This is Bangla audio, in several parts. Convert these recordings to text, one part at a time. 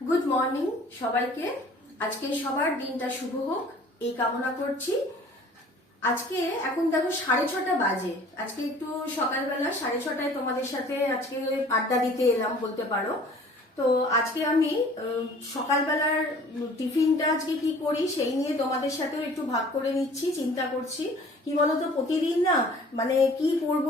গুড মর্নিং সবাইকে। আজকে সবার দিনটা শুভ হোক এই কামনা করছি। আজকে এখন দেখো 6:30 বাজে। আজকে একটু সকালবেলা 6:30টায় তোমাদের সাথে আজকে আড্ডা দিতে এলাম বলতে পারো। তো আজকে আমি সকালবেলার টিফিনটা আজকে কি করি সেই নিয়ে তোমাদের সাথেও একটু ভাগ করে নিচ্ছি, চিন্তা করছি। কি বলতো, প্রতিদিন না মানে কি করব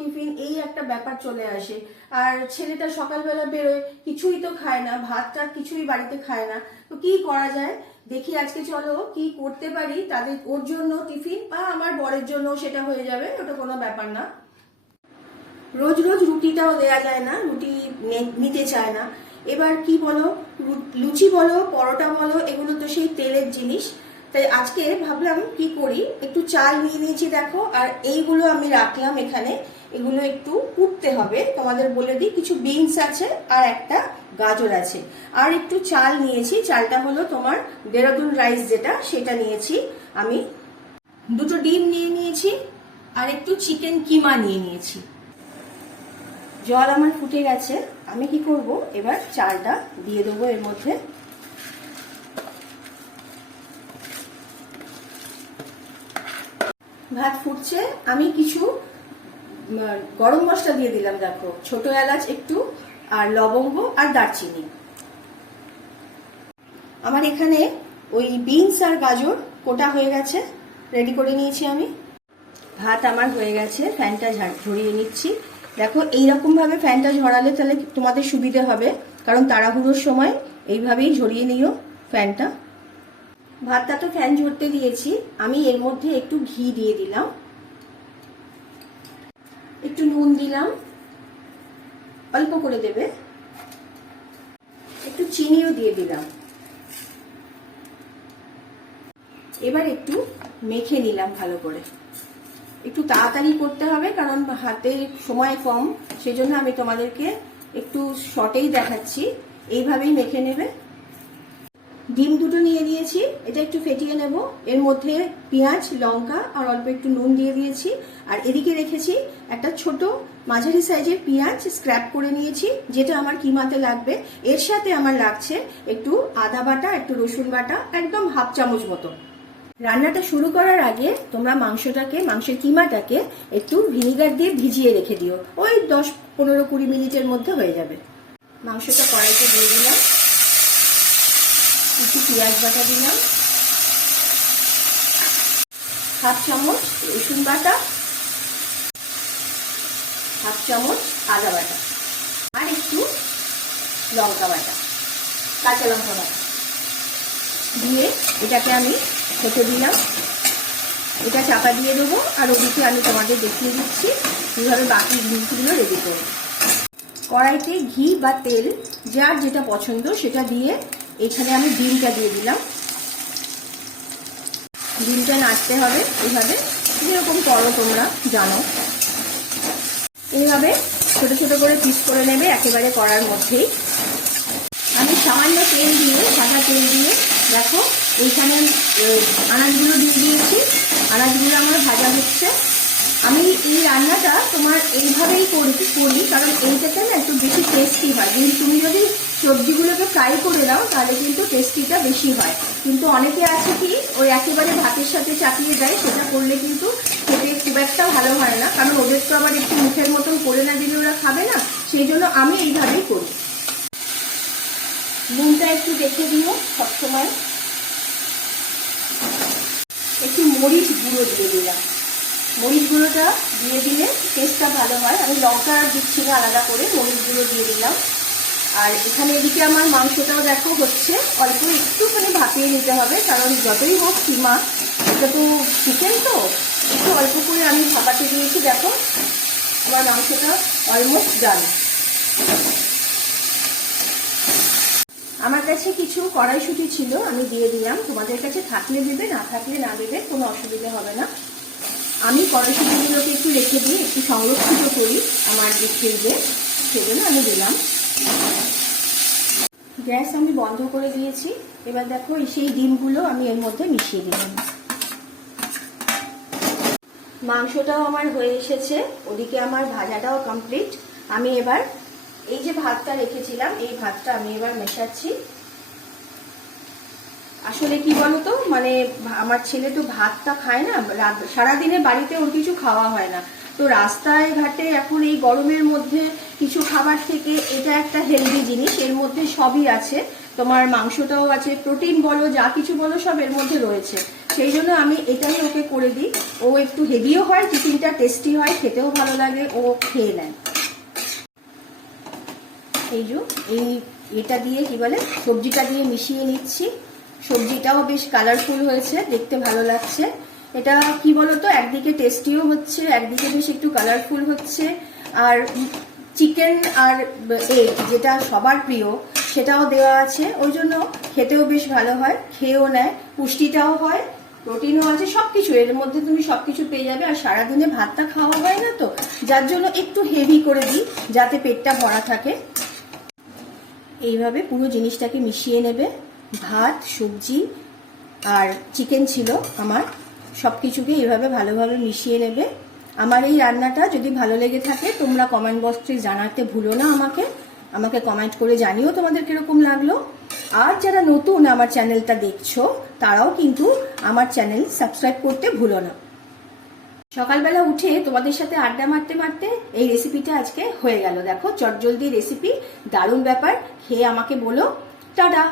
টিফিন এই একটা ব্যাপার চলে আসে। আর ছেলেটা সকালবেলা বেরোয়, কিছুই তো খায় না, ভাতটা কিছুই বাড়িতে খায় না। তো কি করা যায় দেখি আজকে, চলো কি করতে পারি তাদের, ওর জন্য টিফিন বা আমার বরের জন্য সেটা হয়ে যাবে, ওটা কোনো ব্যাপার না। রোজ রোজ রুটিটাও দেয়া যায় না, রুটি নিতে চায় না। এবার কি বলো, লুচি বলো পরোটা বলো এগুলো তো সেই তেলের জিনিস। তাই আজকে ভাবলাম কি করি, একটু চাল নিয়ে নিয়েছি দেখো, আর এইগুলো আমি রাখলাম এখানে। এগুলো একটু কুটতে হবে, তোমাদের বলে দিই কিছু বিনস আছে আর একটা গাজর আছে, আর একটু চাল নিয়েছি। চালটা হলো তোমার দেরাদুন রাইস যেটা, সেটা নিয়েছি আমি। দুটো ডিম নিয়ে নিয়েছি আর একটু চিকেন কিমা নিয়ে নিয়েছি। জল আমার ফুটে গেছে, আমি কি করব এবার চালটা দিয়ে দেবো এর মধ্যে। ভাত ফুটছে, আমি কিছু গরম মশলা দিয়ে দিলাম দেখো, ছোট এলাচ একটু, আর লবঙ্গ আর দারচিনি। আমার এখানে ওই বিনস আর গাজর কোটা হয়ে গেছে, রেডি করে নিয়েছি আমি। ভাত আমার হয়ে গেছে, ফ্যানটা ঝরিয়ে নিচ্ছি। দেখো এইরকম ভাবে ফ্যানটা ঝরালে তাহলে তোমাদের সুবিধে হবে, কারণ তাড়াহুড়োর সময় এইভাবেই ঝরিয়ে নিও ফ্যানটা। ভাতটা তো ফ্যান ঝরতে দিয়েছি, আমি এর মধ্যে একটু ঘি দিয়ে দিলাম, একটু নুন দিলাম, অল্প করে দেবে, একটু চিনিও দিয়ে দিলাম। এবার একটু মেখে নিলাম ভালো করে। একটু তাড়াতাড়ি করতে হবে কারণ হাতে সময় কম, সেজন্য আমি তোমাদেরকে একটু শর্টেই দেখাচ্ছি। এইভাবেই মেখে নেবে। ডিম দুটো নিয়ে নিয়েছি, এটা একটু ফেটিয়ে নেব। এর মধ্যে পেঁয়াজ লঙ্কা আর অল্প একটু নুন দিয়ে দিয়েছি। আর এদিকে রেখেছি একটা ছোট মাঝারি সাইজের পেঁয়াজ স্ক্র্যাপ করে নিয়েছি, যেটা আমার কিমাতে লাগবে। এর সাথে আমার লাগছে একটু আদা বাটা, একটু রসুন বাটা, একদম হাফ চামচ মতো। রান্নাটা শুরু করার আগে তোমরা মাংসের কিমাটাকে একটু ভিনিগার দিয়ে ভিজিয়ে রেখে দিও, ওই 10-15-20 মিনিটের মধ্যে হয়ে যাবে। মাংসটা কড়াইতে দিয়ে দিলাম, একটু পেঁয়াজ বাটা দিলাম, হাফ চামচ রসুন বাটা, হাফ চামচ আদা বাটা, আর একটু লঙ্কা বাটা, কাঁচা লঙ্কা বাটা দিয়ে এটাকে আমি খেতে দিলাম। এটা চাপা দিয়ে দেবো, আর ওদিকে আমি তোমাদের দেখিয়ে দিচ্ছি কীভাবে বাকি জিনিসগুলো রেডি করবো। কড়াইতে ঘি বা তেল যার যেটা পছন্দ সেটা দিয়ে এখানে আমি ডিমটা দিয়ে দিলাম। ডিমটা নাড়তে হবে এইভাবে, যেরকম করো তোমরা জানো। এইভাবে ছোট ছোট করে পিস করে নেবে একেবারে কড়ার মধ্যেই। আমি সামান্য তেল দিয়ে, সাদা তেল দিয়ে দেখো এইখানে আনাজগুলো দিয়ে দিয়েছি। আনাজগুলো আমার ভাজা হচ্ছে। আমি এই রান্নাটা তোমার এইভাবেই করি কারণ এইটাতে না একটু বেশি টেস্টি হয়। কিন্তু তুমি যদি সবজিগুলোকে ফ্রাই করে দাও তাহলে কিন্তু টেস্টিটা বেশি হয়। কিন্তু অনেকে আছে কি ওই একেবারে ভাতের সাথে চাপিয়ে দেয়, সেটা করলে কিন্তু খেতে খুব একটা ভালো হয় না, কারণ ওদের তো আবার একটু মুখের মতন করে না দিলে ওরা খাবে না। সেই জন্য আমি এইভাবেই করি। নুনটা একটু দেখে দিও সবসময়। একটু মরিচ গুঁড়ো দিয়ে দিলাম, মরিচ গুঁড়োটা দিয়ে দিলে টেস্টটা ভালো হয়। আমি লঙ্কা দিচ্ছি না, আলাদা করে মরিচ গুঁড়ো দিয়ে দিলাম। আর এখানে এদিকে আমার মাংসটাও দেখো হচ্ছে, অল্প একটুখানি ভাপিয়ে নিতে হবে, কারণ যতই হোক কিমা, এটা তো চিকেন তো একটু অল্প করে আমি ভাপাতে দিয়েছি। দেখো আমার মাংসটা অলমোস্ট ডান। আমার কাছে কিছু কড়াইশুঁটি ছিল, আমি দিয়ে দিলাম। তোমাদের কাছে থাকলে দেবে, না থাকলে না দেবে, কোনো অসুবিধা হবে না। আমি কড়াইশুঁটিগুলোকে একটু রেখে দিই, একটু সংরক্ষিত করি আমার ফ্রিজে, সেজন্য আমি দিলাম। গ্যাস আমি বন্ধ করে দিয়েছি। এবার দেখো সেই ডিমগুলো আমি এর মধ্যে মিশিয়ে দিলাম। মাংসটাও আমার হয়ে এসেছে, ওদিকে আমার ভাজাটাও কমপ্লিট। আমি এবার এই যে ভাতটা রেখেছিলাম, এই ভাতটা আমি এবার মেশাচ্ছি। আসলে কি বলতো, মানে আমার ছেলে তো ভাতটা খায় না, সারাদিনে বাড়িতে ওর কিছু খাওয়া হয় না, তো রাস্তায় ঘাটে এখন এই গরমের মধ্যে কিছু খাবার থেকে এটা একটা হেলদি জিনিস, এর মধ্যে সবই আছে, তোমার মাংসটাও আছে, প্রোটিন বলো যা কিছু বলো সব এর মধ্যে রয়েছে। সেই জন্য আমি এটাই ওকে করে দিই। ও একটু হেভিও হয়, টিফিনটা টেস্টি হয়, খেতেও ভালো লাগে, ও খেয়ে নেয়। এই যে এটা দিয়ে কি বলে, সবজিটা দিয়ে মিশিয়ে নিচ্ছি। সবজিটাও বেশ কালারফুল হয়েছে, দেখতে ভালো লাগছে। এটা কি বলতো, একদিকে টেস্টিও হচ্ছে, একদিকে বেশ একটু কালারফুল হচ্ছে। আর চিকেন আর এগ যেটা সবার প্রিয়, সেটাও দেওয়া আছে, ওই জন্য খেতেও বেশ ভালো হয়, খেয়েও নেয়, পুষ্টিটাও হয়, প্রোটিনও আছে, সবকিছু এর মধ্যে তুমি সবকিছু পেয়ে যাবে। আর সারাদিনে ভাতটা খাওয়া হয় না, তো যার জন্য একটু হেভি করে দিই যাতে পেটটা ভরা থাকে। এইভাবে পুরো জিনিসটাকে মিশিয়ে নেবে, ভাত, সবজি আর চিকেন ছিল আমার, সব কিছুকে এইভাবে ভালোভাবে মিশিয়ে নেবে। আমার এই রান্নাটা যদি ভালো লেগে থাকে তোমরা কমেন্ট বক্সে জানাতে ভুলো না, আমাকে কমেন্ট করে জানিও তোমাদের কিরকম লাগলো। আর যারা নতুন আমার চ্যানেলটা দেখছো তারাও কিন্তু আমার চ্যানেল সাবস্ক্রাইব করতে ভুলো না। সকালবেলা উঠে তোমাদের সাথে আড্ডা মারতে মারতে এই রেসিপিটা আজকে হয়ে গেল। দেখো, চটজলদি রেসিপি, দারুণ ব্যাপার, খেয়ে আমাকে বলো। টাটা।